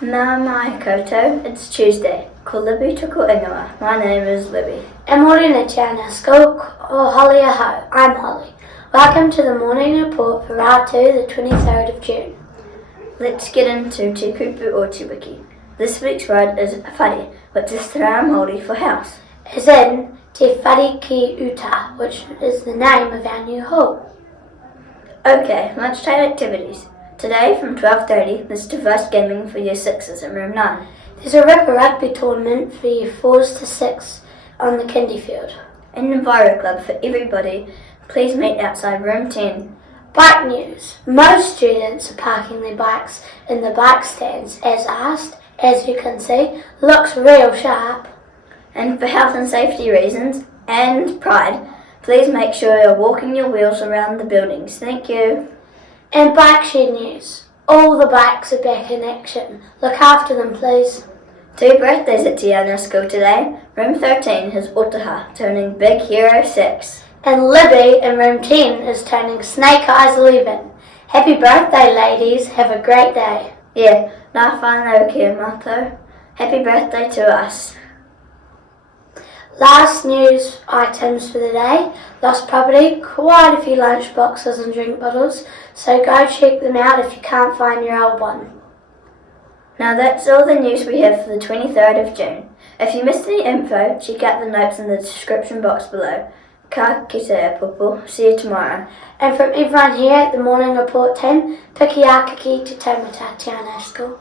Nā mai koutou, it's Tuesday. Ko Libby tuku ingoa. My name is Libby. E morena Te Anau SCHOOL o Holly ahau. I'm Holly. Welcome to the morning report for Ratu, the 23rd of June. Let's get into te kupu or te wiki. This week's word is fuddy, which is te Māori for house. As in te fuddy ki uta, which is the name of our new hall. Okay, lunchtime activities. Today from 12:30, there's diverse gaming for Year 6s in Room 9. There's a Rippa Rugby Tournament for Year 4s to 6 on the Kindy field. An Enviro Club for everybody. Please meet outside Room 10. Bike news. Most students are parking their bikes in the bike stands as asked. As you can see, looks real sharp. And for health and safety reasons and pride, please make sure you're walking your wheels around the buildings. Thank you. And bike shed news. All the bikes are back in action. Look after them, please. 2 birthdays at Te Anau SCHOOL today. Room 13 has Otaha, turning Big Hero 6. And Libby in room 10 is turning Snake Eyes 11. Happy birthday, ladies. Have a great day. Yeah, nā whānau kia mātou. Happy birthday to us. Last news items for the day. Lost property, quite a few lunch boxes and drink bottles, so go check them out if you can't find your old one. Now that's all the news we have for the 23rd of June. If you missed any info, check out the notes in the description box below. Ka kite pupu. See you tomorrow. And from everyone here at the Morning Report team, piki akaki te taumata Te Anau SCHOOL.